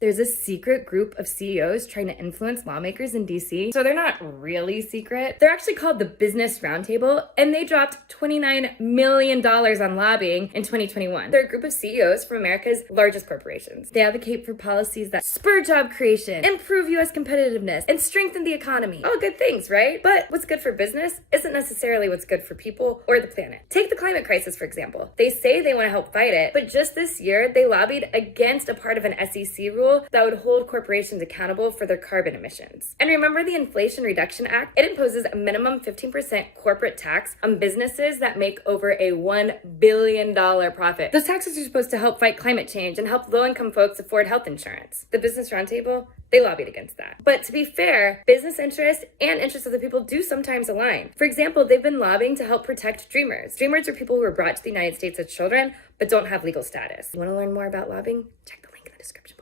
There's a secret group of CEOs trying to influence lawmakers in DC. So they're not really secret. They're actually called the Business Roundtable, and they dropped $29 million on lobbying in 2021. They're a group of CEOs from America's largest corporations. They advocate for policies that spur job creation, improve US competitiveness, and strengthen the economy. All good things, right? But what's good for business isn't necessarily what's good for people or the planet. Take the climate crisis, for example. They say they want to help fight it, but just this year, they lobbied against a part of an SEC rule that would hold corporations accountable for their carbon emissions. And remember the Inflation Reduction Act? It imposes a minimum 15% corporate tax on businesses that make over a $1 billion profit. Those taxes are supposed to help fight climate change and help low-income folks afford health insurance. The Business Roundtable, they lobbied against that. But to be fair, business interests and interests of the people do sometimes align. For example, they've been lobbying to help protect dreamers. Dreamers are people who were brought to the United States as children but don't have legal status. You want to learn more about lobbying? Check the link in the description.